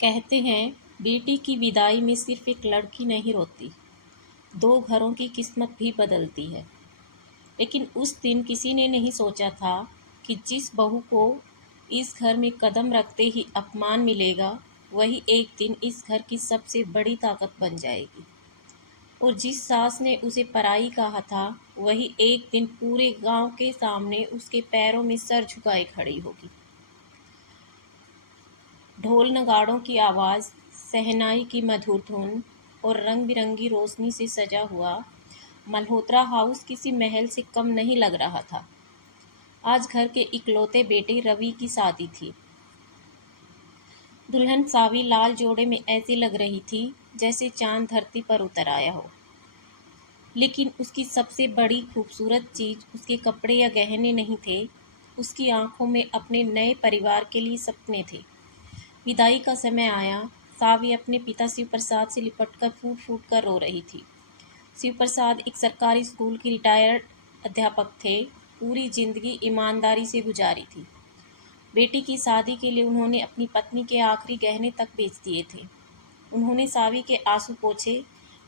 कहते हैं बेटी की विदाई में सिर्फ एक लड़की नहीं रोती, दो घरों की किस्मत भी बदलती है। लेकिन उस दिन किसी ने नहीं सोचा था कि जिस बहू को इस घर में कदम रखते ही अपमान मिलेगा, वही एक दिन इस घर की सबसे बड़ी ताकत बन जाएगी। और जिस सास ने उसे पराई कहा था, वही एक दिन पूरे गांव के सामने उसके पैरों में सर झुकाए खड़ी होगी। ढोल नगाड़ों की आवाज़, शहनाई की मधुर धुन और रंग-बिरंगी रोशनी से सजा हुआ मल्होत्रा हाउस किसी महल से कम नहीं लग रहा था। आज घर के इकलौते बेटे रवि की शादी थी। दुल्हन सावी लाल जोड़े में ऐसी लग रही थी जैसे चांद धरती पर उतर आया हो। लेकिन उसकी सबसे बड़ी खूबसूरत चीज़ उसके कपड़े या गहने नहीं थे, उसकी आंखों में अपने नए परिवार के लिए सपने थे। विदाई का समय आया। सावी अपने पिता शिव प्रसाद से लिपटकर फूट फूट कर रो रही थी। शिव प्रसाद एक सरकारी स्कूल के रिटायर्ड अध्यापक थे। पूरी जिंदगी ईमानदारी से गुजारी थी। बेटी की शादी के लिए उन्होंने अपनी पत्नी के आखिरी गहने तक बेच दिए थे। उन्होंने सावी के आंसू पोंछे,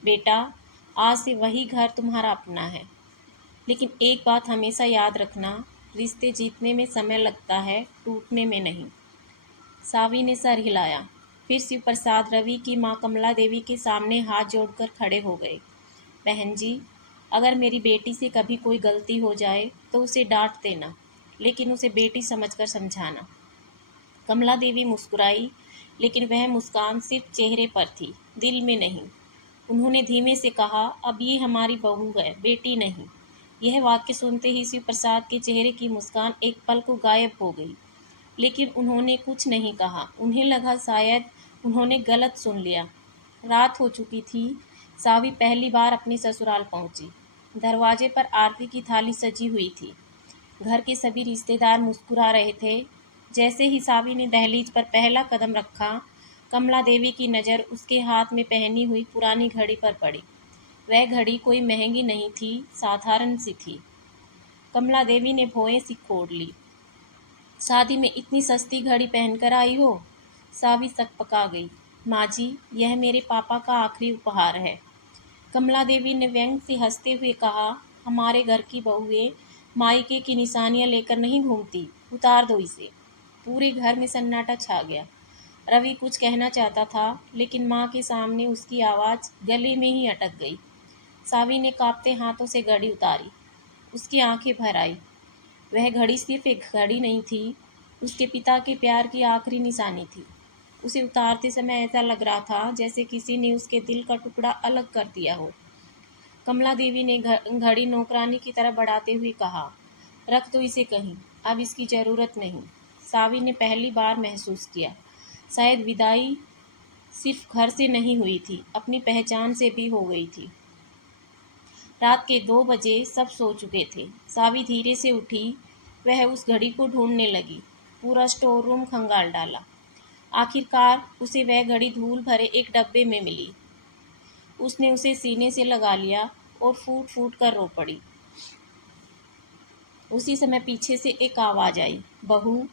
बेटा, आज से वही घर तुम्हारा अपना है। लेकिन एक बात हमेशा याद रखना, रिश्ते जीतने में समय लगता है, टूटने में नहीं। सावी ने सर हिलाया। फिर शिव प्रसाद रवि की माँ कमला देवी के सामने हाथ जोड़कर खड़े हो गए। बहन जी, अगर मेरी बेटी से कभी कोई गलती हो जाए तो उसे डांट देना, लेकिन उसे बेटी समझकर समझाना। कमला देवी मुस्कुराई, लेकिन वह मुस्कान सिर्फ चेहरे पर थी, दिल में नहीं। उन्होंने धीमे से कहा, अब ये हमारी बहू है, बेटी नहीं। यह वाक्य सुनते ही शिव प्रसाद के चेहरे की मुस्कान एक पल को गायब हो गई। लेकिन उन्होंने कुछ नहीं कहा। उन्हें लगा शायद उन्होंने गलत सुन लिया। रात हो चुकी थी। सावी पहली बार अपने ससुराल पहुंची। दरवाजे पर आरती की थाली सजी हुई थी। घर के सभी रिश्तेदार मुस्कुरा रहे थे। जैसे ही सावी ने दहलीज पर पहला कदम रखा, कमला देवी की नज़र उसके हाथ में पहनी हुई पुरानी घड़ी पर पड़ी। वह घड़ी कोई महंगी नहीं थी, साधारण सी थी। कमला देवी ने भौहें सिकोड़ ली। शादी में इतनी सस्ती घड़ी पहनकर आई हो? सावी सकपका गई। माँ जी, यह मेरे पापा का आखिरी उपहार है। कमला देवी ने व्यंग से हंसते हुए कहा, हमारे घर की बहुएं मायके की निशानियां लेकर नहीं घूमती, उतार दो इसे। पूरे घर में सन्नाटा छा गया। रवि कुछ कहना चाहता था, लेकिन माँ के सामने उसकी आवाज़ गले में ही अटक गई। सावी ने कांपते हाथों से घड़ी उतारी। उसकी आंखें भर आई। वह घड़ी सिर्फ एक घड़ी नहीं थी, उसके पिता के प्यार की आखिरी निशानी थी। उसे उतारते समय ऐसा लग रहा था जैसे किसी ने उसके दिल का टुकड़ा अलग कर दिया हो। कमला देवी ने घड़ी नौकरानी की तरह बढ़ाते हुए कहा, रख दो इसे कहीं, अब इसकी ज़रूरत नहीं। सावी ने पहली बार महसूस किया, शायद विदाई सिर्फ घर से नहीं हुई थी, अपनी पहचान से भी हो गई थी। रात के 2 बजे सब सो चुके थे। सावी धीरे से उठी। वह उस घड़ी को ढूंढने लगी। पूरा स्टोर रूम खंगाल डाला। आखिरकार उसे वह घड़ी धूल भरे एक डब्बे में मिली। उसने उसे सीने से लगा लिया और फूट फूट कर रो पड़ी। उसी समय पीछे से एक आवाज़ आई, बहू।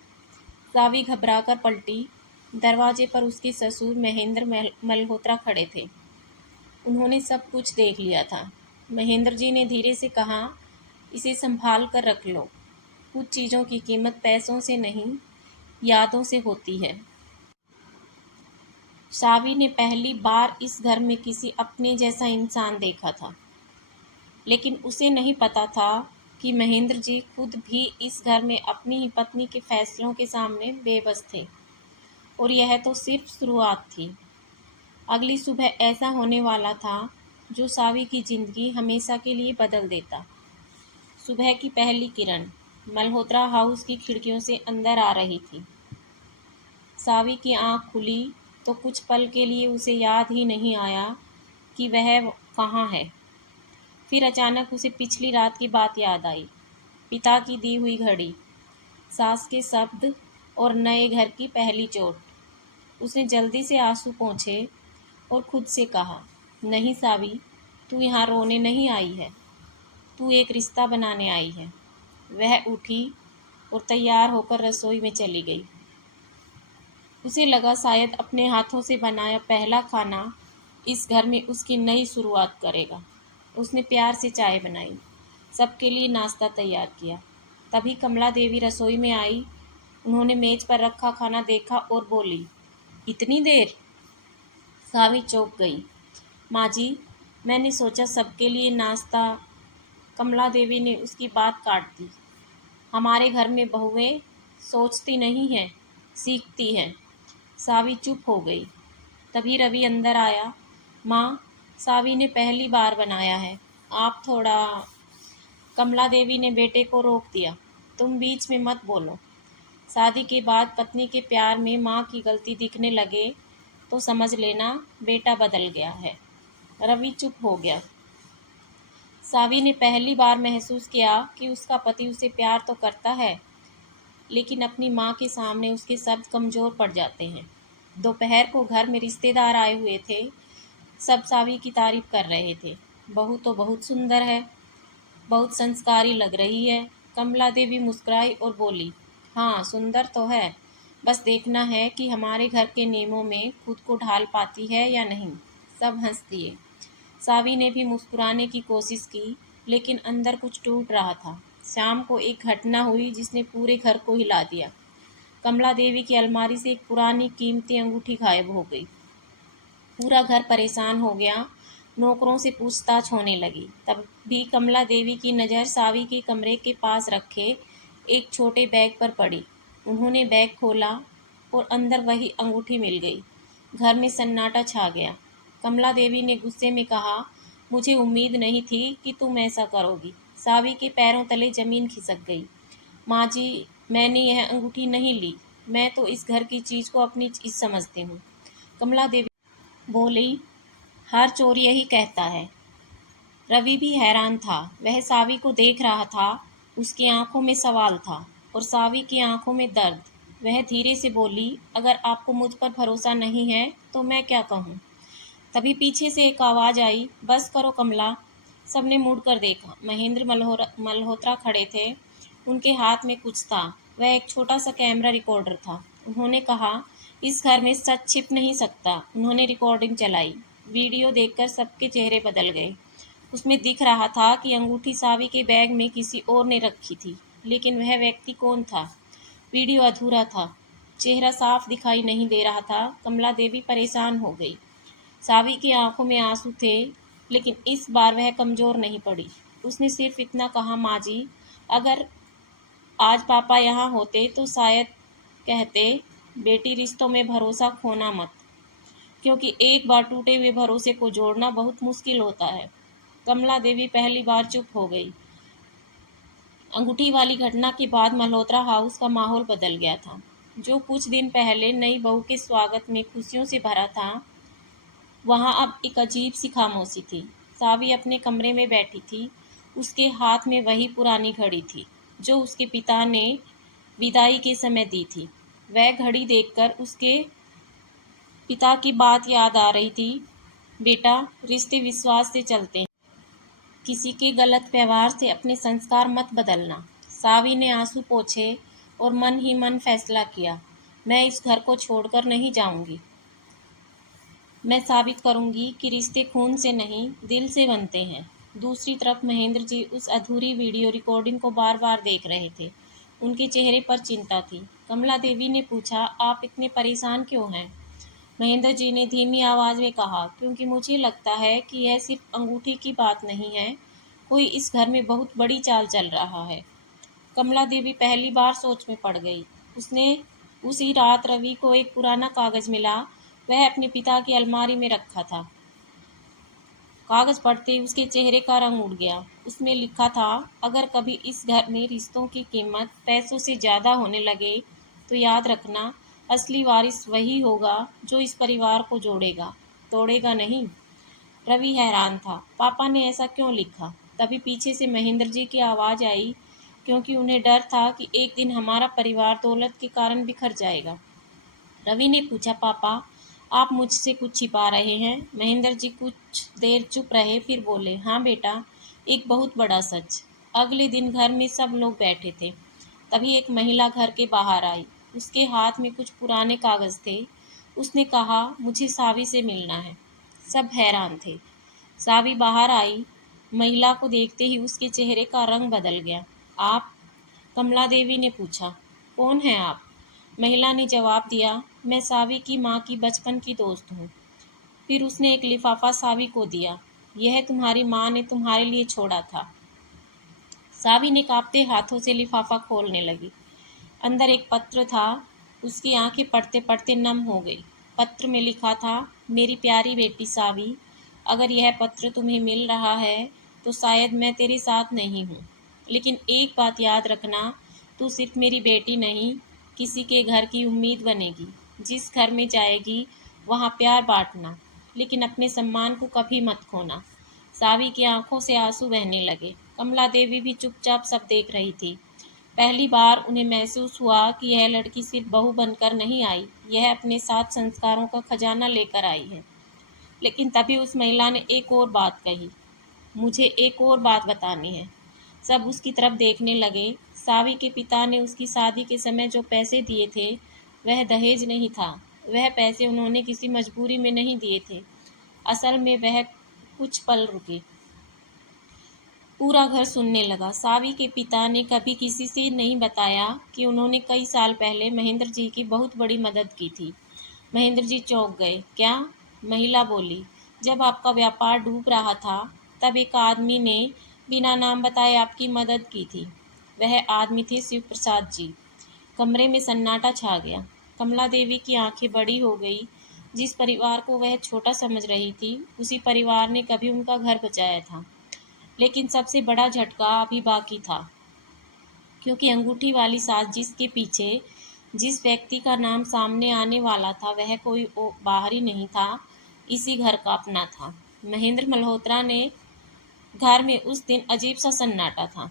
सावी घबराकर पलटी। दरवाजे पर उसके ससुर महेंद्र मल्होत्रा खड़े थे। उन्होंने सब कुछ देख लिया था। महेंद्र जी ने धीरे से कहा, इसे संभाल कर रख लो। कुछ चीज़ों की कीमत पैसों से नहीं, यादों से होती है। सावी ने पहली बार इस घर में किसी अपने जैसा इंसान देखा था, लेकिन उसे नहीं पता था कि महेंद्र जी खुद भी इस घर में अपनी ही पत्नी के फैसलों के सामने बेबस थे। और यह तो सिर्फ शुरुआत थी। अगली सुबह ऐसा होने वाला था जो सावी की जिंदगी हमेशा के लिए बदल देता। सुबह की पहली किरण मल्होत्रा हाउस की खिड़कियों से अंदर आ रही थी। सावी की आंख खुली तो कुछ पल के लिए उसे याद ही नहीं आया कि वह कहाँ है। फिर अचानक उसे पिछली रात की बात याद आई। पिता की दी हुई घड़ी, सास के शब्द और नए घर की पहली चोट। उसने जल्दी से आंसू पोंछे और खुद से कहा, नहीं सावी, तू यहाँ रोने नहीं आई है, तू एक रिश्ता बनाने आई है। वह उठी और तैयार होकर रसोई में चली गई। उसे लगा शायद अपने हाथों से बनाया पहला खाना इस घर में उसकी नई शुरुआत करेगा। उसने प्यार से चाय बनाई, सबके लिए नाश्ता तैयार किया। तभी कमला देवी रसोई में आई। उन्होंने मेज पर रखा खाना देखा और बोली, इतनी देर? सावी चौंक गई। माँ जी, मैंने सोचा सबके लिए नाश्ता। कमला देवी ने उसकी बात काट दी। हमारे घर में बहुएं सोचती नहीं हैं, सीखती हैं। सावी चुप हो गई। तभी रवि अंदर आया। माँ, सावी ने पहली बार बनाया है, आप थोड़ा। कमला देवी ने बेटे को रोक दिया। तुम बीच में मत बोलो। शादी के बाद पत्नी के प्यार में माँ की गलती दिखने लगे तो समझ लेना बेटा बदल गया है। रवि चुप हो गया। सावी ने पहली बार महसूस किया कि उसका पति उसे प्यार तो करता है, लेकिन अपनी माँ के सामने उसके शब्द कमज़ोर पड़ जाते हैं। दोपहर को घर में रिश्तेदार आए हुए थे। सब सावी की तारीफ कर रहे थे। बहू तो बहुत सुंदर है, बहुत संस्कारी लग रही है। कमला देवी मुस्कुराई और बोली, हाँ सुंदर तो है, बस देखना है कि हमारे घर के नियमों में खुद को ढाल पाती है या नहीं। सब हंस दिए। सावी ने भी मुस्कुराने की कोशिश की, लेकिन अंदर कुछ टूट रहा था। शाम को एक घटना हुई जिसने पूरे घर को हिला दिया। कमला देवी की अलमारी से एक पुरानी कीमती अंगूठी गायब हो गई। पूरा घर परेशान हो गया। नौकरों से पूछताछ होने लगी। तभी कमला देवी की नज़र सावी के कमरे के पास रखे एक छोटे बैग पर पड़ी। उन्होंने बैग खोला और अंदर वही अंगूठी मिल गई। घर में सन्नाटा छा गया। कमला देवी ने गुस्से में कहा, मुझे उम्मीद नहीं थी कि तुम ऐसा करोगी। सावी के पैरों तले जमीन खिसक गई। माँ जी, मैंने यह अंगूठी नहीं ली। मैं तो इस घर की चीज़ को अपनी चीज़ समझती हूँ। कमला देवी बोली, हर चोर यही कहता है। रवि भी हैरान था। वह सावी को देख रहा था। उसकी आंखों में सवाल था और सावी की आंखों में दर्द। वह धीरे से बोली, अगर आपको मुझ पर भरोसा नहीं है तो मैं क्या कहूँ। तभी पीछे से एक आवाज़ आई, बस करो कमला। सबने मुड़कर देखा। महेंद्र मल्होत्रा खड़े थे। उनके हाथ में कुछ था। वह एक छोटा सा कैमरा रिकॉर्डर था। उन्होंने कहा, इस घर में सच छिप नहीं सकता। उन्होंने रिकॉर्डिंग चलाई। वीडियो देखकर सबके चेहरे बदल गए। उसमें दिख रहा था कि अंगूठी सावी के बैग में किसी और ने रखी थी, लेकिन वह व्यक्ति कौन था? वीडियो अधूरा था। चेहरा साफ दिखाई नहीं दे रहा था। कमला देवी परेशान हो गई। सावी की आंखों में आंसू थे, लेकिन इस बार वह कमज़ोर नहीं पड़ी। उसने सिर्फ इतना कहा, माँ जी, अगर आज पापा यहाँ होते तो शायद कहते, बेटी रिश्तों में भरोसा खोना मत, क्योंकि एक बार टूटे हुए भरोसे को जोड़ना बहुत मुश्किल होता है। कमला देवी पहली बार चुप हो गई। अंगूठी वाली घटना के बाद मल्होत्रा हाउस का माहौल बदल गया था। जो कुछ दिन पहले नई बहू के स्वागत में खुशियों से भरा था, वहाँ अब एक अजीब सी खामोशी थी। सावी अपने कमरे में बैठी थी। उसके हाथ में वही पुरानी घड़ी थी जो उसके पिता ने विदाई के समय दी थी। वह घड़ी देखकर उसके पिता की बात याद आ रही थी। बेटा, रिश्ते विश्वास से चलते हैं, किसी के गलत व्यवहार से अपने संस्कार मत बदलना। सावी ने आंसू पोंछे और मन ही मन फैसला किया, मैं इस घर को छोड़कर नहीं जाऊंगी। मैं साबित करूंगी कि रिश्ते खून से नहीं, दिल से बनते हैं। दूसरी तरफ महेंद्र जी उस अधूरी वीडियो रिकॉर्डिंग को बार बार देख रहे थे। उनके चेहरे पर चिंता थी। कमला देवी ने पूछा, आप इतने परेशान क्यों हैं? महेंद्र जी ने धीमी आवाज़ में कहा, क्योंकि मुझे लगता है कि यह सिर्फ अंगूठी की बात नहीं है, कोई इस घर में बहुत बड़ी चाल चल रहा है। कमला देवी पहली बार सोच में पड़ गई। उसने उसी रात रवि को एक पुराना कागज़ मिला। वह अपने पिता की अलमारी में रखा था। कागज़ पढ़ते ही उसके चेहरे का रंग उड़ गया। उसमें लिखा था, अगर कभी इस घर में रिश्तों की कीमत पैसों से ज़्यादा होने लगे तो याद रखना, असली वारिस वही होगा जो इस परिवार को जोड़ेगा, तोड़ेगा नहीं। रवि हैरान था। पापा ने ऐसा क्यों लिखा? तभी पीछे से महेंद्र जी की आवाज़ आई, क्योंकि उन्हें डर था कि एक दिन हमारा परिवार दौलत के कारण बिखर जाएगा। रवि ने पूछा, पापा, आप मुझसे कुछ छिपा रहे हैं? महेंद्र जी कुछ देर चुप रहे, फिर बोले, हाँ बेटा, एक बहुत बड़ा सच। अगले दिन घर में सब लोग बैठे थे। तभी एक महिला घर के बाहर आई। उसके हाथ में कुछ पुराने कागज थे। उसने कहा, मुझे सावी से मिलना है। सब हैरान थे। सावी बाहर आई। महिला को देखते ही उसके चेहरे का रंग बदल गया। आप? कमला देवी ने पूछा। कौन है आप? महिला ने जवाब दिया, मैं सावी की माँ की बचपन की दोस्त हूँ। फिर उसने एक लिफाफा सावी को दिया। यह तुम्हारी माँ ने तुम्हारे लिए छोड़ा था। सावी ने कांपते हाथों से लिफाफा खोलने लगी। अंदर एक पत्र था। उसकी आंखें पढ़ते पढ़ते नम हो गई। पत्र में लिखा था, मेरी प्यारी बेटी सावी, अगर यह पत्र तुम्हें मिल रहा है तो शायद मैं तेरे साथ नहीं हूँ, लेकिन एक बात याद रखना, तू सिर्फ मेरी बेटी नहीं, किसी के घर की उम्मीद बनेगी। जिस घर में जाएगी वहाँ प्यार बांटना, लेकिन अपने सम्मान को कभी मत खोना। सावी की आंखों से आंसू बहने लगे। कमला देवी भी चुपचाप सब देख रही थी। पहली बार उन्हें महसूस हुआ कि यह लड़की सिर्फ बहू बनकर नहीं आई, यह अपने साथ संस्कारों का खजाना लेकर आई है। लेकिन तभी उस महिला ने एक और बात कही, मुझे एक और बात बतानी है। सब उसकी तरफ देखने लगे। सावी के पिता ने उसकी शादी के समय जो पैसे दिए थे, वह दहेज नहीं था। वह पैसे उन्होंने किसी मजबूरी में नहीं दिए थे। असल में वह कुछ पल रुके। पूरा घर सुनने लगा। सावी के पिता ने कभी किसी से नहीं बताया कि उन्होंने कई साल पहले महेंद्र जी की बहुत बड़ी मदद की थी। महेंद्र जी चौंक गए। क्या? महिला बोली, जब आपका व्यापार डूब रहा था, तब एक आदमी ने बिना नाम बताए आपकी मदद की थी। वह आदमी थे शिव प्रसाद जी। कमरे में सन्नाटा छा गया। कमला देवी की आंखें बड़ी हो गई। जिस परिवार को वह छोटा समझ रही थी, उसी परिवार ने कभी उनका घर बचाया था। लेकिन सबसे बड़ा झटका अभी बाकी था, क्योंकि अंगूठी वाली साज जिसके पीछे जिस व्यक्ति का नाम सामने आने वाला था, वह कोई बाहरी नहीं था, इसी घर का अपना था। महेंद्र मल्होत्रा ने घर में उस दिन अजीब सा सन्नाटा था।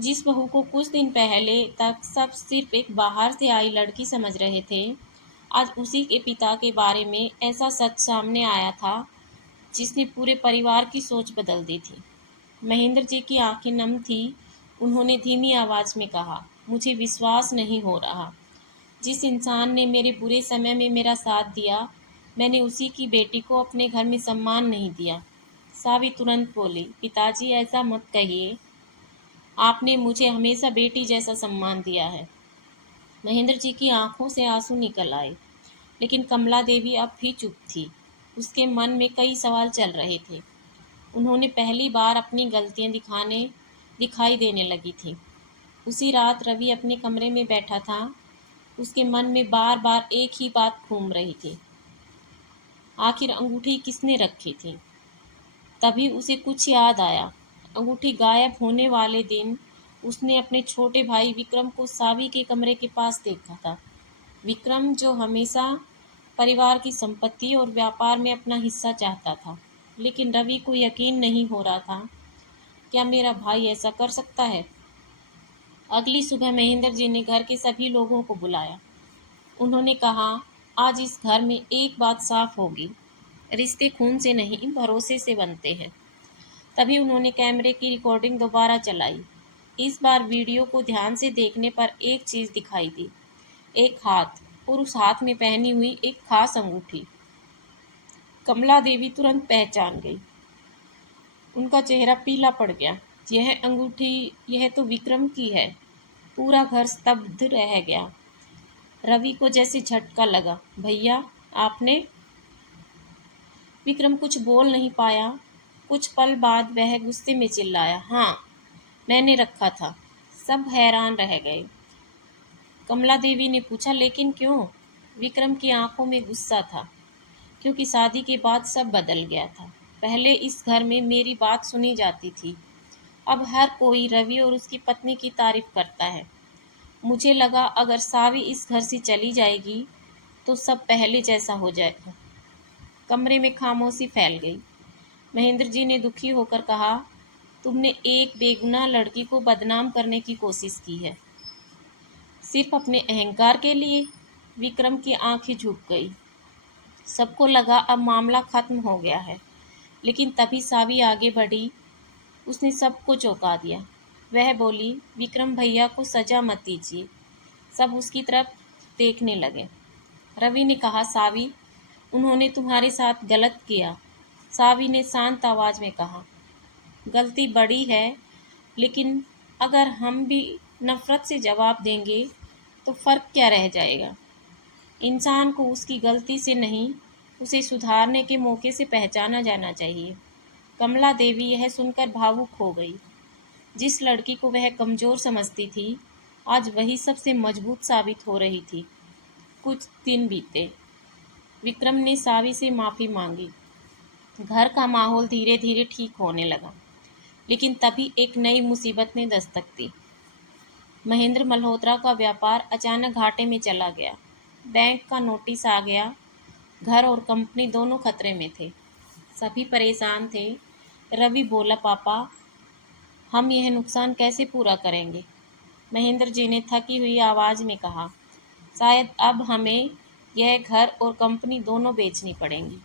जिस बहू को कुछ दिन पहले तक सब सिर्फ एक बाहर से आई लड़की समझ रहे थे, आज उसी के पिता के बारे में ऐसा सच सामने आया था जिसने पूरे परिवार की सोच बदल दी थी। महेंद्र जी की आंखें नम थी। उन्होंने धीमी आवाज में कहा, मुझे विश्वास नहीं हो रहा। जिस इंसान ने मेरे बुरे समय में मेरा साथ दिया, मैंने उसी की बेटी को अपने घर में सम्मान नहीं दिया। सावी तुरंत बोली, पिताजी ऐसा मत कहिए, आपने मुझे हमेशा बेटी जैसा सम्मान दिया है। महेंद्र जी की आंखों से आंसू निकल आए, लेकिन कमला देवी अब भी चुप थी। उसके मन में कई सवाल चल रहे थे। उन्होंने पहली बार अपनी गलतियां दिखाई देने लगी थी। उसी रात रवि अपने कमरे में बैठा था। उसके मन में बार बार एक ही बात घूम रही थी, आखिर अंगूठी किसने रखी थी। तभी उसे कुछ याद आया। अंगूठी गायब होने वाले दिन उसने अपने छोटे भाई विक्रम को सावी के कमरे के पास देखा था। विक्रम जो हमेशा परिवार की संपत्ति और व्यापार में अपना हिस्सा चाहता था। लेकिन रवि को यकीन नहीं हो रहा था, क्या मेरा भाई ऐसा कर सकता है। अगली सुबह महेंद्र जी ने घर के सभी लोगों को बुलाया। उन्होंने कहा, आज इस घर में एक बात साफ होगी, रिश्ते खून से नहीं भरोसे से बनते हैं। तभी उन्होंने कैमरे की रिकॉर्डिंग दोबारा चलाई। इस बार वीडियो को ध्यान से देखने पर एक चीज़ दिखाई दी, एक हाथ, और उस हाथ में पहनी हुई एक खास अंगूठी। कमला देवी तुरंत पहचान गई। उनका चेहरा पीला पड़ गया। यह अंगूठी, यह तो विक्रम की है। पूरा घर स्तब्ध रह गया। रवि को जैसे झटका लगा। भैया, आपने? विक्रम कुछ बोल नहीं पाया। कुछ पल बाद वह गुस्से में चिल्लाया, हाँ, मैंने रखा था। सब हैरान रह गए। कमला देवी ने पूछा, लेकिन क्यों? विक्रम की आंखों में गुस्सा था। क्योंकि शादी के बाद सब बदल गया था। पहले इस घर में मेरी बात सुनी जाती थी, अब हर कोई रवि और उसकी पत्नी की तारीफ करता है। मुझे लगा अगर सावी इस घर से चली जाएगी तो सब पहले जैसा हो जाएगा। कमरे में खामोशी फैल गई। महेंद्र जी ने दुखी होकर कहा, तुमने एक बेगुनाह लड़की को बदनाम करने की कोशिश की है, सिर्फ अपने अहंकार के लिए। विक्रम की आंखें झुक गई। सबको लगा अब मामला खत्म हो गया है। लेकिन तभी सावी आगे बढ़ी। उसने सबको चौंका दिया। वह बोली, विक्रम भैया को सजा मत दीजिए। सब उसकी तरफ देखने लगे। रवि ने कहा, सावी, उन्होंने तुम्हारे साथ गलत किया। सावी ने शांत आवाज में कहा, गलती बड़ी है, लेकिन अगर हम भी नफरत से जवाब देंगे तो फर्क क्या रह जाएगा। इंसान को उसकी गलती से नहीं, उसे सुधारने के मौके से पहचाना जाना चाहिए। कमला देवी यह सुनकर भावुक हो गई। जिस लड़की को वह कमजोर समझती थी, आज वही सबसे मजबूत साबित हो रही थी। कुछ दिन बीते। विक्रम ने सावी से माफी मांगी। घर का माहौल धीरे धीरे ठीक होने लगा, लेकिन तभी एक नई मुसीबत ने दस्तक दी। महेंद्र मल्होत्रा का व्यापार अचानक घाटे में चला गया। बैंक का नोटिस आ गया। घर और कंपनी दोनों खतरे में थे। सभी परेशान थे। रवि बोला, पापा, हम यह नुकसान कैसे पूरा करेंगे। महेंद्र जी ने थकी हुई आवाज में कहा, शायद अब हमें यह घर और कंपनी दोनों बेचनी पड़ेंगी।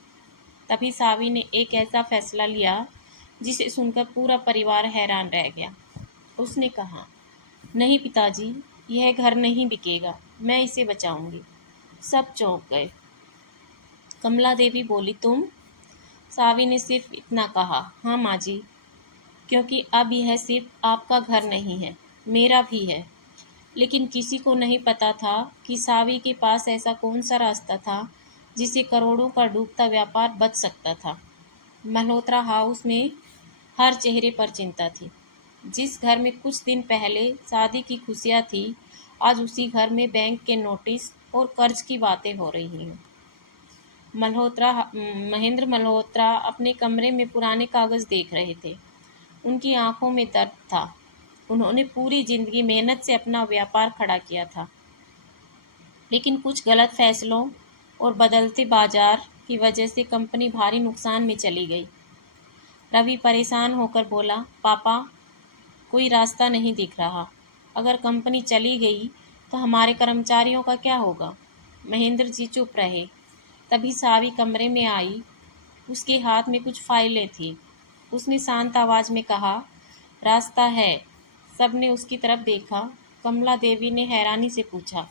तभी सावी ने एक ऐसा फैसला लिया जिसे सुनकर पूरा परिवार हैरान रह गया। उसने कहा, नहीं पिताजी, यह घर नहीं बिकेगा, मैं इसे बचाऊंगी। सब चौंक गए। कमला देवी बोली, तुम? सावी ने सिर्फ इतना कहा, हाँ माँ जी, क्योंकि अब यह सिर्फ आपका घर नहीं है, मेरा भी है। लेकिन किसी को नहीं पता था कि सावी के पास ऐसा कौन सा रास्ता था जिसे करोड़ों का डूबता व्यापार बच सकता था। मल्होत्रा हाउस में हर चेहरे पर चिंता थी। जिस घर में कुछ दिन पहले शादी की खुशियां थी, आज उसी घर में बैंक के नोटिस और कर्ज की बातें हो रही हैं। महेंद्र मल्होत्रा अपने कमरे में पुराने कागज देख रहे थे। उनकी आंखों में दर्द था। उन्होंने पूरी जिंदगी मेहनत से अपना व्यापार खड़ा किया था, लेकिन कुछ गलत फैसलों और बदलते बाजार की वजह से कंपनी भारी नुकसान में चली गई। रवि परेशान होकर बोला, पापा, कोई रास्ता नहीं दिख रहा। अगर कंपनी चली गई तो हमारे कर्मचारियों का क्या होगा। महेंद्र जी चुप रहे। तभी सावी कमरे में आई। उसके हाथ में कुछ फाइलें थी। उसने शांत आवाज में कहा, रास्ता है। सबने उसकी तरफ देखा। कमला देवी ने हैरानी से पूछा,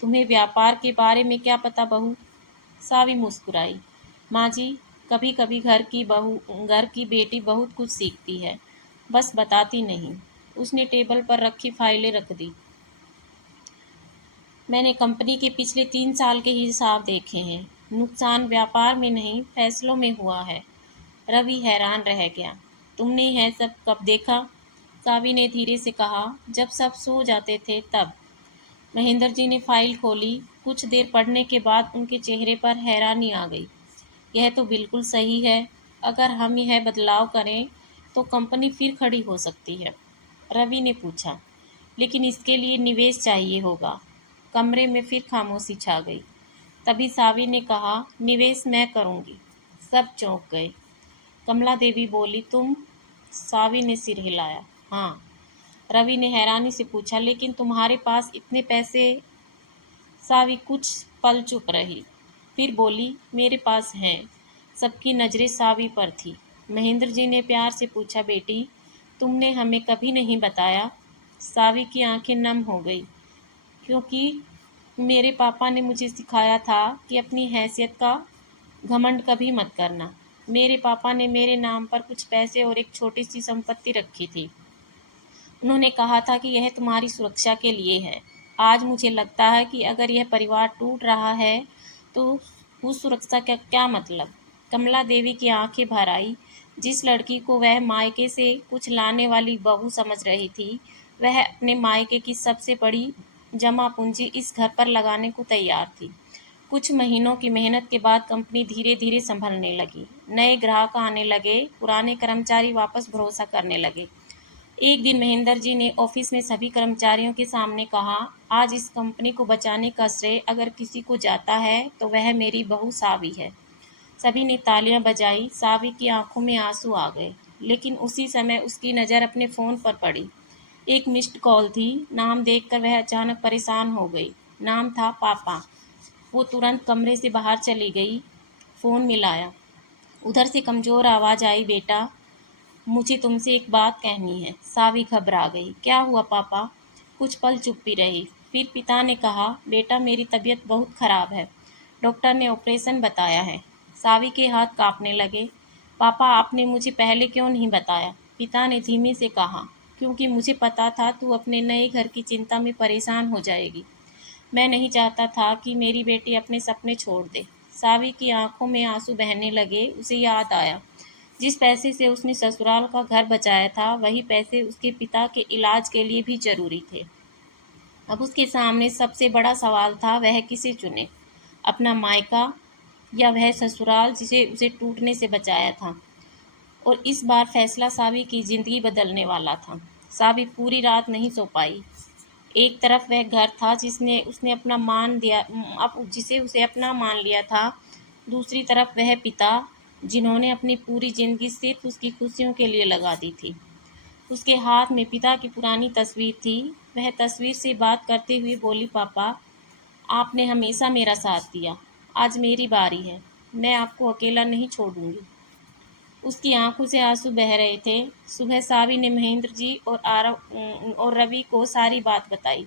तुम्हें व्यापार के बारे में क्या पता बहू। सावी मुस्कुराई, माँ जी, कभी कभी घर की बेटी बहुत कुछ सीखती है, बस बताती नहीं। उसने टेबल पर रखी फाइलें रख दी। मैंने कंपनी के पिछले 3 साल के हिसाब देखे हैं। नुकसान व्यापार में नहीं, फैसलों में हुआ है। रवि हैरान रह गया। तुमने यह सब कब देखा? सावी ने धीरे से कहा, जब सब सो जाते थे तब। महेंद्र जी ने फाइल खोली। कुछ देर पढ़ने के बाद उनके चेहरे पर हैरानी आ गई। यह तो बिल्कुल सही है। अगर हम यह बदलाव करें तो कंपनी फिर खड़ी हो सकती है। रवि ने पूछा, लेकिन इसके लिए निवेश चाहिए होगा। कमरे में फिर खामोशी छा गई। तभी सावी ने कहा, निवेश मैं करूंगी। सब चौंक गए। कमला देवी बोली, तुम? सावी ने सिर हिलाया, हाँ। रवि ने हैरानी से पूछा, लेकिन तुम्हारे पास इतने पैसे? सावी कुछ पल चुप रही, फिर बोली, मेरे पास हैं। सबकी नजरें सावी पर थी। महेंद्र जी ने प्यार से पूछा, बेटी, तुमने हमें कभी नहीं बताया। सावी की आंखें नम हो गई, क्योंकि मेरे पापा ने मुझे सिखाया था कि अपनी हैसियत का घमंड कभी मत करना। मेरे पापा ने मेरे नाम पर कुछ पैसे और एक छोटी सी संपत्ति रखी थी। उन्होंने कहा था कि यह तुम्हारी सुरक्षा के लिए है। आज मुझे लगता है कि अगर यह परिवार टूट रहा है तो उस सुरक्षा का क्या मतलब। कमला देवी की आंखें भर आई। जिस लड़की को वह मायके से कुछ लाने वाली बहू समझ रही थी, वह अपने मायके की सबसे बड़ी जमा पूंजी इस घर पर लगाने को तैयार थी। कुछ महीनों की मेहनत के बाद कंपनी धीरे धीरे संभलने लगी। नए ग्राहक आने लगे, पुराने कर्मचारी वापस भरोसा करने लगे। एक दिन महेंद्र जी ने ऑफिस में सभी कर्मचारियों के सामने कहा, आज इस कंपनी को बचाने का श्रेय अगर किसी को जाता है तो वह मेरी बहू सावी है। सभी ने तालियां बजाई। सावी की आंखों में आंसू आ गए, लेकिन उसी समय उसकी नज़र अपने फ़ोन पर पड़ी। एक मिस्ड कॉल थी। नाम देखकर वह अचानक परेशान हो गई। नाम था पापा। वो तुरंत कमरे से बाहर चली गई। फ़ोन मिलाया। उधर से कमज़ोर आवाज़ आई, बेटा, मुझे तुमसे एक बात कहनी है। सावी घबरा गई। क्या हुआ पापा? कुछ पल चुप्पी रही, फिर पिता ने कहा, बेटा मेरी तबीयत बहुत खराब है, डॉक्टर ने ऑपरेशन बताया है। सावी के हाथ कांपने लगे। पापा आपने मुझे पहले क्यों नहीं बताया? पिता ने धीमे से कहा, क्योंकि मुझे पता था तू अपने नए घर की चिंता में परेशान हो जाएगी। मैं नहीं चाहता था कि मेरी बेटी अपने सपने छोड़ दे। सावी की आंखों में आंसू बहने लगे। उसे याद आया, जिस पैसे से उसने ससुराल का घर बचाया था, वही पैसे उसके पिता के इलाज के लिए भी जरूरी थे। अब उसके सामने सबसे बड़ा सवाल था, वह किसे चुने, अपना मायका या वह ससुराल जिसे उसे टूटने से बचाया था। और इस बार फैसला सावी की जिंदगी बदलने वाला था। सावी पूरी रात नहीं सो पाई। एक तरफ वह घर था जिसने उसने अपना मान दिया, अब जिसे उसे अपना मान लिया था। दूसरी तरफ वह पिता, जिन्होंने अपनी पूरी जिंदगी सिर्फ उसकी खुशियों के लिए लगा दी थी। उसके हाथ में पिता की पुरानी तस्वीर थी। वह तस्वीर से बात करते हुए बोली, पापा आपने हमेशा मेरा साथ दिया, आज मेरी बारी है, मैं आपको अकेला नहीं छोड़ूंगी। उसकी आंखों से आंसू बह रहे थे। सुबह सावी ने महेंद्र जी और रवि को सारी बात बताई।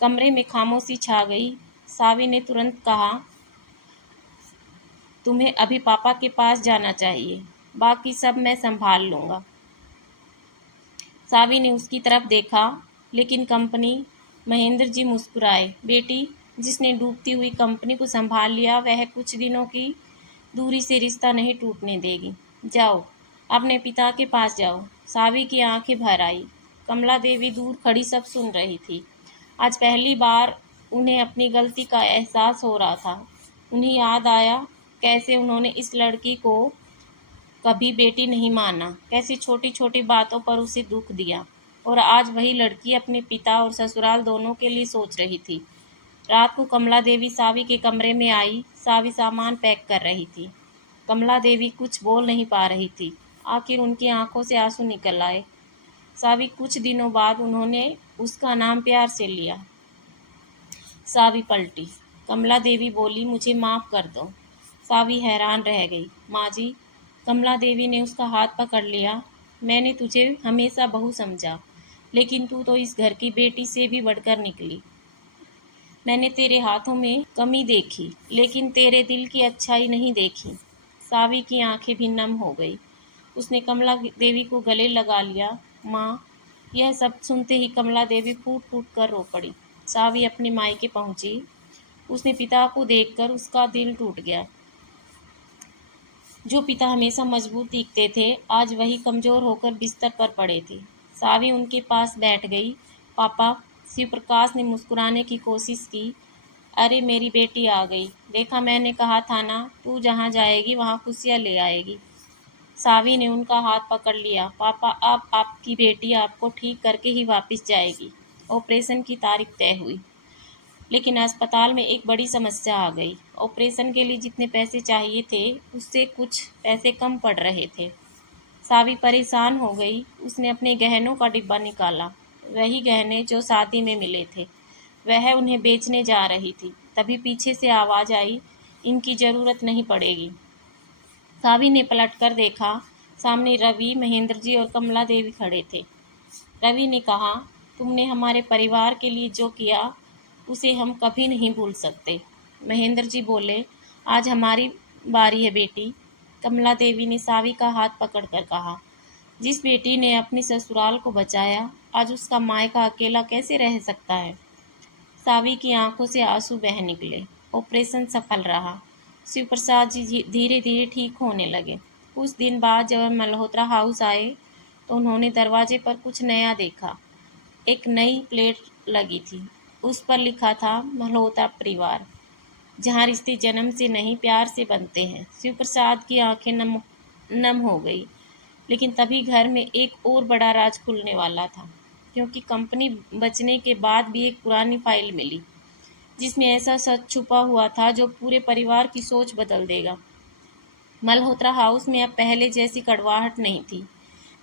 कमरे में खामोशी छा गई। सावी ने तुरंत कहा, तुम्हें अभी पापा के पास जाना चाहिए, बाकी सब मैं संभाल लूंगा। सावी ने उसकी तरफ देखा, लेकिन कंपनी। महेंद्र जी मुस्कुराए। बेटी, जिसने डूबती हुई कंपनी को संभाल लिया, वह कुछ दिनों की दूरी से रिश्ता नहीं टूटने देगी। जाओ, अपने पिता के पास जाओ। सावी की आंखें भर आई। कमला देवी दूर खड़ी सब सुन रही थी। आज पहली बार उन्हें अपनी गलती का एहसास हो रहा था। उन्हें याद आया कैसे उन्होंने इस लड़की को कभी बेटी नहीं माना, कैसी छोटी छोटी बातों पर उसे दुख दिया। और आज वही लड़की अपने पिता और ससुराल दोनों के लिए सोच रही थी। रात को कमला देवी सावी के कमरे में आई। सावी सामान पैक कर रही थी। कमला देवी कुछ बोल नहीं पा रही थी। आखिर उनकी आंखों से आंसू निकल आए। सावी कुछ दिनों बाद उन्होंने उसका नाम प्यार से लिया। सावी पलटी। कमला देवी बोली, मुझे माफ़ कर दो। सावी हैरान रह गई। माँ जी, कमला देवी ने उसका हाथ पकड़ लिया। मैंने तुझे हमेशा बहू समझा, लेकिन तू तो इस घर की बेटी से भी बढ़कर निकली। मैंने तेरे हाथों में कमी देखी, लेकिन तेरे दिल की अच्छाई नहीं देखी। सावी की आंखें भी नम हो गई। उसने कमला देवी को गले लगा लिया। माँ, यह सब सुनते ही कमला देवी फूट फूट कर रो पड़ी। सावी अपने मायके पहुंची। उसने पिता को देखकर उसका दिल टूट गया। जो पिता हमेशा मजबूत दिखते थे, आज वही कमजोर होकर बिस्तर पर पड़े थे। सावी उनके पास बैठ गई। पापा, शिवप्रकाश ने मुस्कुराने की कोशिश की। अरे मेरी बेटी आ गई, देखा मैंने कहा था ना, तू जहाँ जाएगी वहाँ खुशियाँ ले आएगी। सावी ने उनका हाथ पकड़ लिया। पापा, अब आपकी बेटी आपको ठीक करके ही वापस जाएगी। ऑपरेशन की तारीख तय हुई, लेकिन अस्पताल में एक बड़ी समस्या आ गई। ऑपरेशन के लिए जितने पैसे चाहिए थे, उससे कुछ पैसे कम पड़ रहे थे। सावी परेशान हो गई। उसने अपने गहनों का डिब्बा निकाला। वही गहने जो शादी में मिले थे, वह उन्हें बेचने जा रही थी। तभी पीछे से आवाज़ आई, इनकी ज़रूरत नहीं पड़ेगी। सावी ने पलटकर देखा। सामने रवि, महेंद्र जी और कमला देवी खड़े थे। रवि ने कहा, तुमने हमारे परिवार के लिए जो किया, उसे हम कभी नहीं भूल सकते। महेंद्र जी बोले, आज हमारी बारी है बेटी। कमला देवी ने सावी का हाथ पकड़कर कहा, जिस बेटी ने अपने ससुराल को बचाया, आज उसका मायका अकेला कैसे रह सकता है। सावी की आंखों से आंसू बह निकले। ऑपरेशन सफल रहा। शिव प्रसाद जी धीरे धीरे ठीक होने लगे। कुछ दिन बाद जब मल्होत्रा हाउस आए, तो उन्होंने दरवाजे पर कुछ नया देखा। एक नई प्लेट लगी थी। उस पर लिखा था, मल्होत्रा परिवार, जहाँ रिश्ते जन्म से नहीं प्यार से बनते हैं। शिव प्रसाद की आंखें नम नम हो गई। लेकिन तभी घर में एक और बड़ा राज खुलने वाला था, क्योंकि कंपनी बचने के बाद भी एक पुरानी फाइल मिली, जिसमें ऐसा सच छुपा हुआ था जो पूरे परिवार की सोच बदल देगा। मल्होत्रा हाउस में अब पहले जैसी कड़वाहट नहीं थी।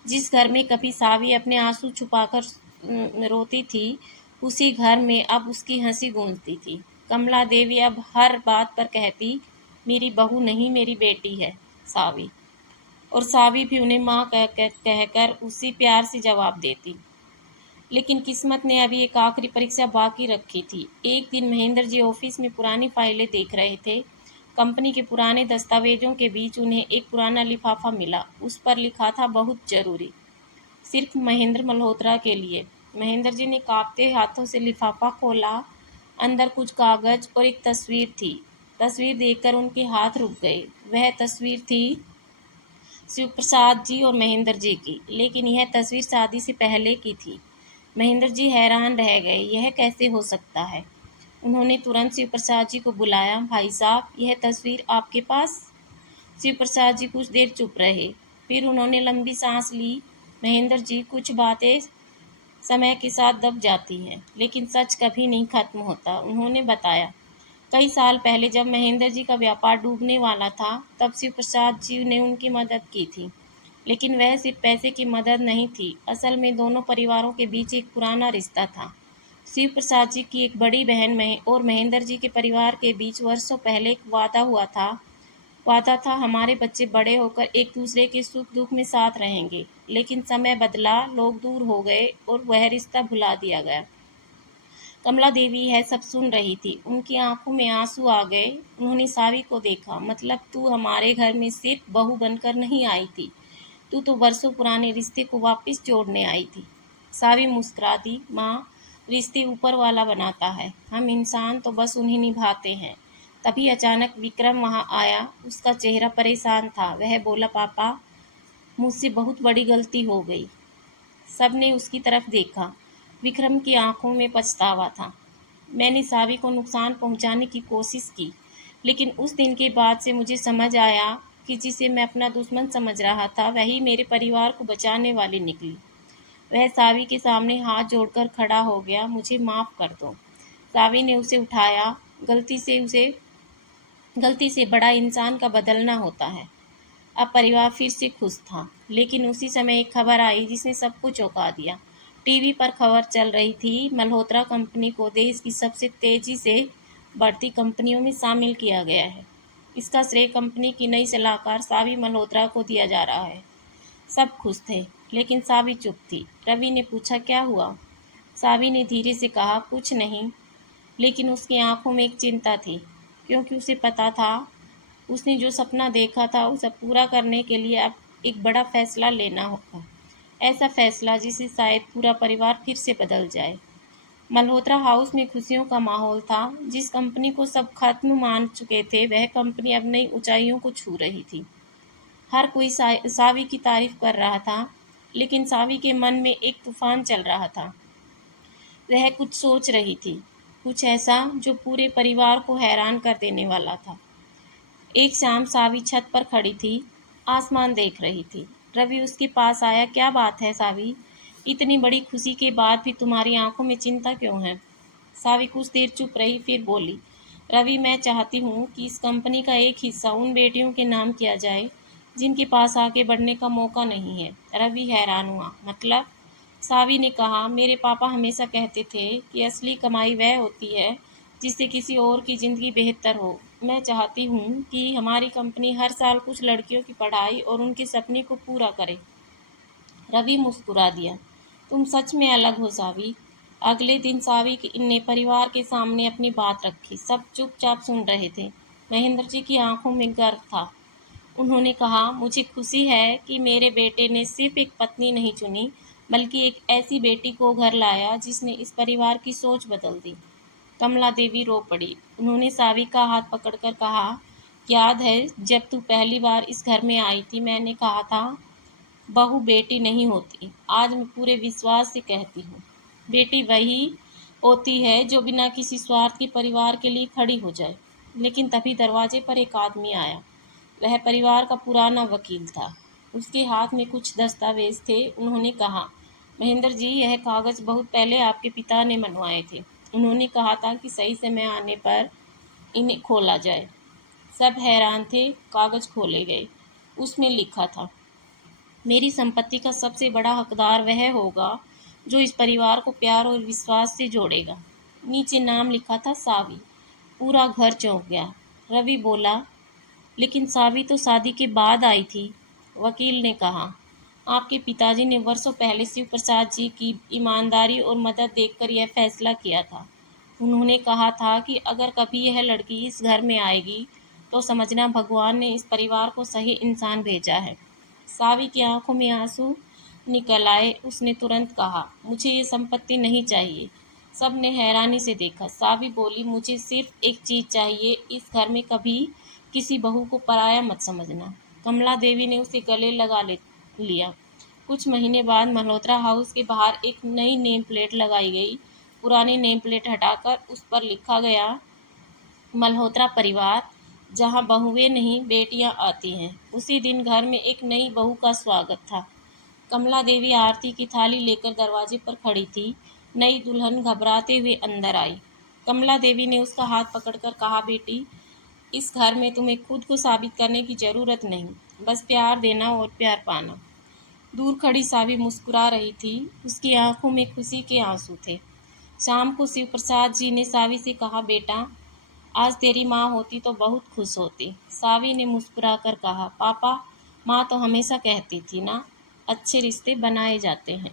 जिस घर में कभी सावी अपने आंसू छुपाकर रोती थी, उसी घर में अब उसकी हंसी गूंजती थी। कमला देवी अब हर बात पर कहती, मेरी बहू नहीं, मेरी बेटी है सावी। और सावी भी उन्हें माँ कहकर उसी प्यार से जवाब देती। लेकिन किस्मत ने अभी एक आखिरी परीक्षा बाकी रखी थी। एक दिन महेंद्र जी ऑफिस में पुरानी फाइलें देख रहे थे। कंपनी के पुराने दस्तावेजों के बीच उन्हें एक पुराना लिफाफा मिला। उस पर लिखा था बहुत जरूरी, सिर्फ महेंद्र मल्होत्रा के लिए। महेंद्र जी ने कांपते हाथों से लिफाफा खोला। अंदर कुछ कागज और एक तस्वीर थी। तस्वीर देखकर उनके हाथ रुक गए। वह तस्वीर थी शिव प्रसाद जी और महेंद्र जी की, लेकिन यह तस्वीर शादी से पहले की थी। महेंद्र जी हैरान रह गए, यह कैसे हो सकता है। उन्होंने तुरंत शिव प्रसाद जी को बुलाया। भाई साहब, यह तस्वीर आपके पास? शिव प्रसाद जी कुछ देर चुप रहे, फिर उन्होंने लंबी सांस ली। महेंद्र जी, कुछ बातें समय के साथ दब जाती हैं, लेकिन सच कभी नहीं खत्म होता। उन्होंने बताया, कई साल पहले जब महेंद्र जी का व्यापार डूबने वाला था, तब शिव प्रसाद जी ने उनकी मदद की थी। लेकिन वह सिर्फ पैसे की मदद नहीं थी, असल में दोनों परिवारों के बीच एक पुराना रिश्ता था। शिव प्रसाद जी की एक बड़ी बहन और महेंद्र जी के परिवार के बीच वर्षों पहले एक वादा हुआ था। वादा था हमारे बच्चे बड़े होकर एक दूसरे के सुख दुख में साथ रहेंगे। लेकिन समय बदला, लोग दूर हो गए और वह रिश्ता भुला दिया गया। कमला देवी यह सब सुन रही थी। उनकी आंखों में आंसू आ गए। उन्होंने सावी को देखा। मतलब तू हमारे घर में सिर्फ बहू बनकर नहीं आई थी, तू तो वर्षों पुराने रिश्ते को वापस जोड़ने आई थी। सावी मुस्कुरा दी। माँ, रिश्ते ऊपर वाला बनाता है, हम इंसान तो बस उन्हें निभाते हैं। तभी अचानक विक्रम वहां आया। उसका चेहरा परेशान था। वह बोला, पापा, मुझसे बहुत बड़ी गलती हो गई। सबने उसकी तरफ देखा। विक्रम की आंखों में पछतावा था। मैंने सावी को नुकसान पहुंचाने की कोशिश की, लेकिन उस दिन के बाद से मुझे समझ आया कि जिसे मैं अपना दुश्मन समझ रहा था, वही मेरे परिवार को बचाने वाली निकली। वह सावी के सामने हाथ जोड़कर खड़ा हो गया। मुझे माफ़ कर दो। सावी ने उसे उठाया। गलती से बड़ा इंसान का बदलना होता है। अब परिवार फिर से खुश था, लेकिन उसी समय एक खबर आई जिसने सबको चौंका दिया। टीवी पर खबर चल रही थी, मल्होत्रा कंपनी को देश की सबसे तेजी से बढ़ती कंपनियों में शामिल किया गया है। इसका श्रेय कंपनी की नई सलाहकार सावी मल्होत्रा को दिया जा रहा है। सब खुश थे, लेकिन सावी चुप थी। रवि ने पूछा, क्या हुआ? सावी ने धीरे से कहा, कुछ नहीं। लेकिन उसकी आंखों में एक चिंता थी, क्योंकि उसे पता था उसने जो सपना देखा था उसे पूरा करने के लिए अब एक बड़ा फैसला लेना होगा। ऐसा फैसला जिसे शायद पूरा परिवार फिर से बदल जाए। मल्होत्रा हाउस में खुशियों का माहौल था। जिस कंपनी को सब खत्म मान चुके थे, वह कंपनी अब नई ऊंचाइयों को छू रही थी। हर कोई सावी की तारीफ कर रहा था, लेकिन सावी के मन में एक तूफान चल रहा था। वह कुछ सोच रही थी, कुछ ऐसा जो पूरे परिवार को हैरान कर देने वाला था। एक शाम सावी छत पर खड़ी थी, आसमान देख रही थी। रवि उसके पास आया। क्या बात है सावी, इतनी बड़ी खुशी के बाद भी तुम्हारी आंखों में चिंता क्यों है? सावी कुछ देर चुप रही, फिर बोली, रवि, मैं चाहती हूँ कि इस कंपनी का एक हिस्सा उन बेटियों के नाम किया जाए जिनके पास आगे बढ़ने का मौका नहीं है। रवि हैरान हुआ। मतलब? सावी ने कहा, मेरे पापा हमेशा कहते थे कि असली कमाई वह होती है जिससे किसी और की ज़िंदगी बेहतर हो। मैं चाहती हूँ कि हमारी कंपनी हर साल कुछ लड़कियों की पढ़ाई और उनके सपने को पूरा करे। रवि मुस्कुरा दिया। तुम सच में अलग हो सावी। अगले दिन सावी ने परिवार के सामने अपनी बात रखी। सब चुपचाप सुन रहे थे। महेंद्र जी की आंखों में गर्व था। उन्होंने कहा, मुझे खुशी है कि मेरे बेटे ने सिर्फ एक पत्नी नहीं चुनी, बल्कि एक ऐसी बेटी को घर लाया जिसने इस परिवार की सोच बदल दी। कमला देवी रो पड़ी। उन्होंने सावी का हाथ पकड़कर कहा, याद है जब तू पहली बार इस घर में आई थी, मैंने कहा था बहू बेटी नहीं होती। आज मैं पूरे विश्वास से कहती हूँ, बेटी वही होती है जो बिना किसी स्वार्थ के परिवार के लिए खड़ी हो जाए। लेकिन तभी दरवाजे पर एक आदमी आया। वह परिवार का पुराना वकील था। उसके हाथ में कुछ दस्तावेज थे। उन्होंने कहा, महेंद्र जी, यह कागज बहुत पहले आपके पिता ने बनवाए थे। उन्होंने कहा था कि सही समय आने पर इन्हें खोला जाए। सब हैरान थे। कागज खोले गए। उसमें लिखा था, मेरी संपत्ति का सबसे बड़ा हकदार वह होगा जो इस परिवार को प्यार और विश्वास से जोड़ेगा। नीचे नाम लिखा था सावी। पूरा घर चौंक गया। रवि बोला, लेकिन सावी तो शादी के बाद आई थी। वकील ने कहा, आपके पिताजी ने वर्षों पहले शिव प्रसाद जी की ईमानदारी और मदद देखकर यह फैसला किया था। उन्होंने कहा था कि अगर कभी यह लड़की इस घर में आएगी तो समझना भगवान ने इस परिवार को सही इंसान भेजा है। सावी की आंखों में आंसू निकल आए। उसने तुरंत कहा, मुझे ये संपत्ति नहीं चाहिए। सब ने हैरानी से देखा। सावी बोली, मुझे सिर्फ एक चीज़ चाहिए, इस घर में कभी किसी बहू को पराया मत समझना। कमला देवी ने उसे गले लगा लिया। कुछ महीने बाद मल्होत्रा हाउस के बाहर एक नई नेम प्लेट लगाई गई। पुरानी नेम प्लेट हटाकर उस पर लिखा गया, मल्होत्रा परिवार, जहां बहुएं नहीं बेटियां आती हैं। उसी दिन घर में एक नई बहू का स्वागत था। कमला देवी आरती की थाली लेकर दरवाजे पर खड़ी थी। नई दुल्हन घबराते हुए अंदर आई। कमला देवी ने उसका हाथ पकड़कर कहा, बेटी, इस घर में तुम्हें खुद को साबित करने की जरूरत नहीं, बस प्यार देना और प्यार पाना। दूर खड़ी सावी मुस्कुरा रही थी। उसकी आंखों में खुशी के आंसू थे। शाम को शिव प्रसाद जी ने सावी से कहा, बेटा, आज तेरी माँ होती तो बहुत खुश होती। सावी ने मुस्कुराकर कहा, पापा, माँ तो हमेशा कहती थी ना, अच्छे रिश्ते बनाए जाते हैं।